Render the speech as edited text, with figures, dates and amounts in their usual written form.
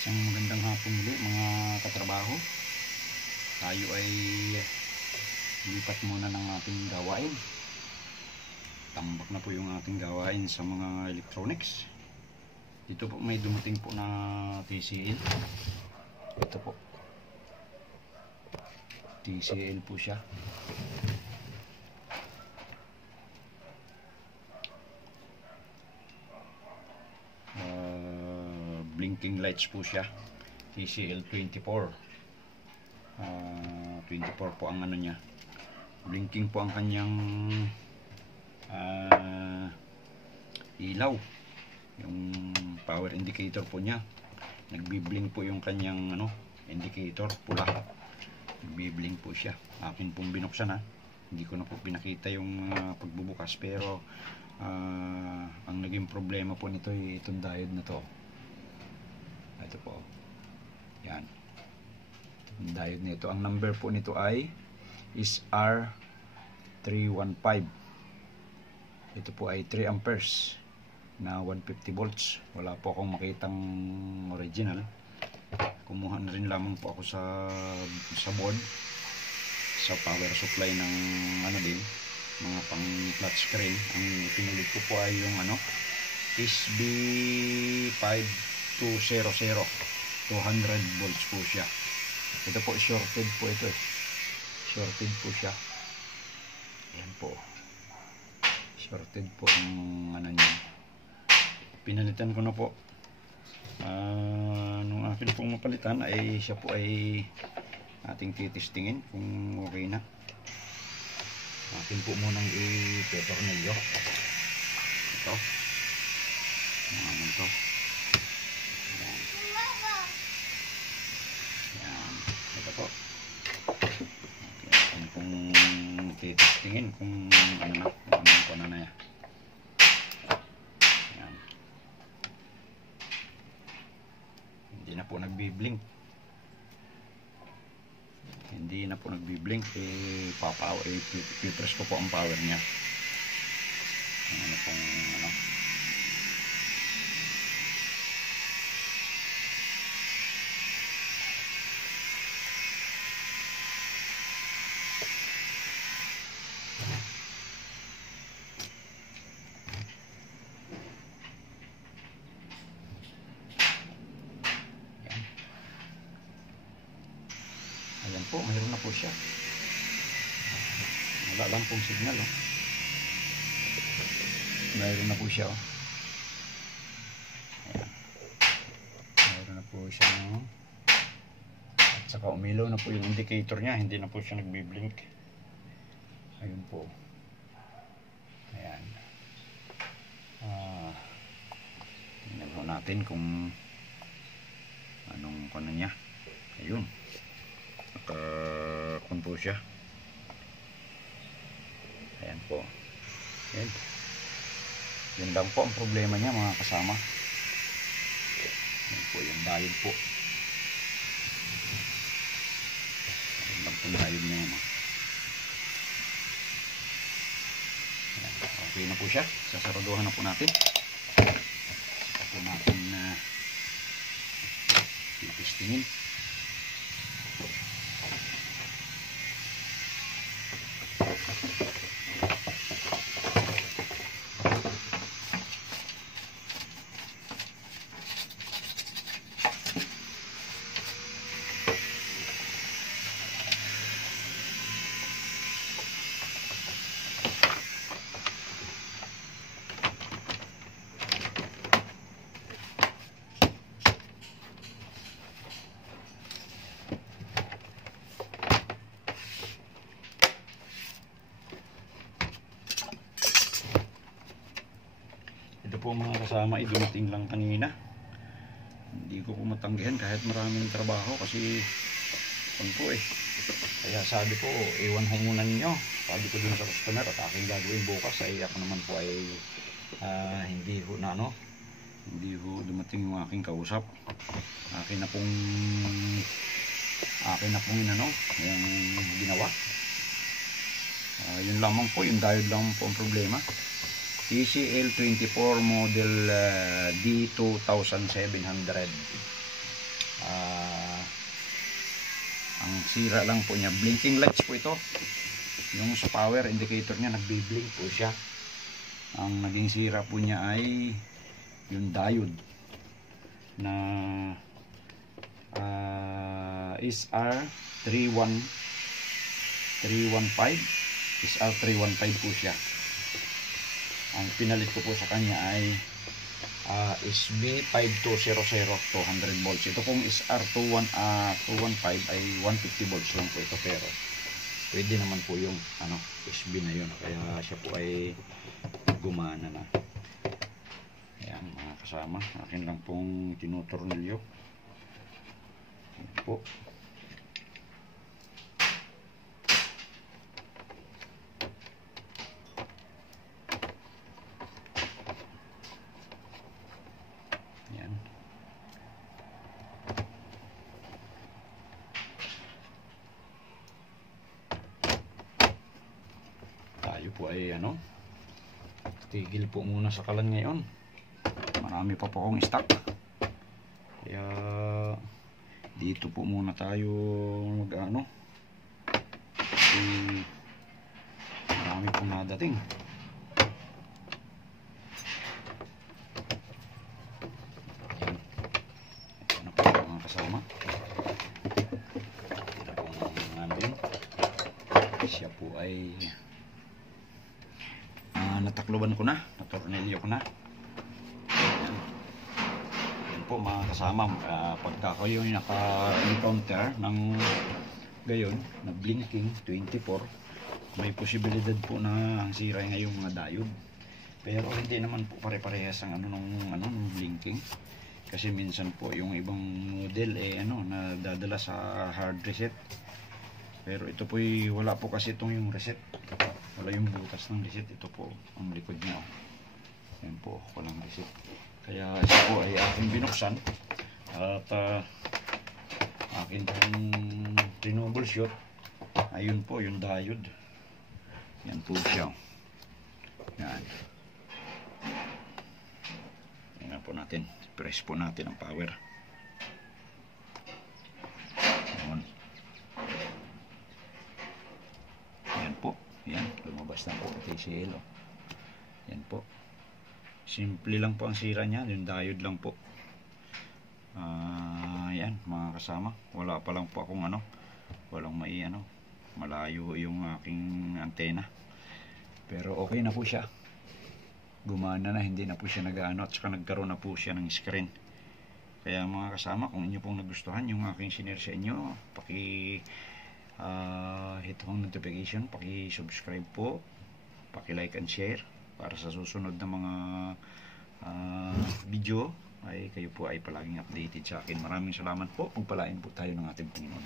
Isang magandang hapon muli mga katrabaho. Tayo ay lipat muna ng ating gawain. Tambak na po yung ating gawain sa mga electronics. Dito po may dumating po na TCL. Ito po, TCL po siya. Blinking lights po siya. TCL 24. 24 po ang ano niya. Blinking po ang kanyang ilaw. Yung power indicator po niya. Nagbi-blink po yung kanyang indicator pula. Nagbi-blink po siya. Akin pong binuksan ha. Hindi ko na po pinakita yung pagbubukas, pero ang naging problema po nito ay itong diode na to. Ito po. Yan. Itong diode nito. Ang number po nito is R315. Ito po ay 3 amperes na 150 volts. Wala po akong makitang original. Kumuha na rin lamang po ako sa board, sa power supply ng din, mga pang flat screen. Ang pinulit ko po ay yung SB5200, 200 volts po siya. Ito po shorted po ito shorted po siya. Ayan po, shorted po ang niya. Pinalitan ko na po. Nung akin pong mapalitan ay siya po ay ating titistingin kung okay na. Akin po munang i-petornilyo ito. Ito. Ayan. Ayan. Ito po. Okay. Akin pong titistingin kung ano na yan. Ayan. Hindi na po nagbi-blink. Hindi na po nagbi-blink. I-press ko po ang power niya. Ano pong ayan po, mayroon na po siya. Wala lang pong signal mayroon na po siya Ayan. Mayroon na po siya at saka umilaw na po yung indicator niya. Hindi na po siya nagbi-blink. Ayun po. Ayan. Tingnan po natin kung anong niya. Ayun, nakakon po siya. Ayan po. Ayan. Yun lang po ang problema niya mga kasama. Ayan po yung diode po. Ayan lang po yung diode niya. Ayan. Okay na po siya. Sasaraduhan na po natin. Saka po natin titistingin. Ito po mga kasama, dumating lang kanina. Hindi ko po matanggihan kahit maraming trabaho kasi po kaya sabi ko, iwan ho muna ninyo. Sabi ko dun sa customer at aking gagawin bukas ay ako naman po ay hindi ho dumating yung aking kausap. Akin na pong yung ginawa. Yun lamang po, yung diode lang po ang problema. TCL 24 model D2700. Ang sira lang po niya, blinking lights po ito. Yung sa power indicator niya, nagbi-blink po siya. Ang naging sira po niya ay yung diode na SR315 po siya. Ang pinalit ko po sa kanya ay SB5200 200 volts. Ito pong SR215 ay 150 volts lang po ito, pero pwede naman po yung SB na yun, kaya siya po ay gumana na. Ayan mga kasama, akin lang pong tinutornilyo. Ayan po. Ayan. Tayo po ay tigil po muna sa kalan ngayon. Marami pa po akong stock. Kaya dito po muna tayo marami pong nadating. Ayan. Ito na po mga kasama. Ito po namin. Siya po ay natakloban ko na, natornilyo ko na. Yan po mga kasama, pagka kayo naka-encounter ng gayon na blinking 24, may posibilidad po na ang sira ngayong mga diode. Pero hindi naman po pare-parehas ang ng blinking, kasi minsan po yung ibang model nadadala sa hard reset. Pero ito po wala po kasi itong yung reset. Wala yung butas ng reset. Ito po ang likod niya. Yan po, walang reset. Kaya ito po ay aking binuksan. At akin pong troubleshoot. Ayun po yung diode. Yan po siya. Yan. Yan po natin. Press po natin ang power. Yan. Yan po. Yan, lumabas na po TCL. Yan po. Simple lang po ang sira niya, yung diode lang po. Yan mga kasama. Wala pa lang po akong walang malayo yung aking antena. Pero okay na po siya. Gumana na, hindi na po siya at saka nagkaroon na po siya ng screen. Kaya mga kasama, kung inyo pong nagustuhan yung aking sinare sa inyo, hit ang notification, paki-subscribe po, paki-like and share para sa susunod na mga video ay kayo po ay palaging updated sa akin. Maraming salamat po. Pagpalain po tayo ng ating Panginoon.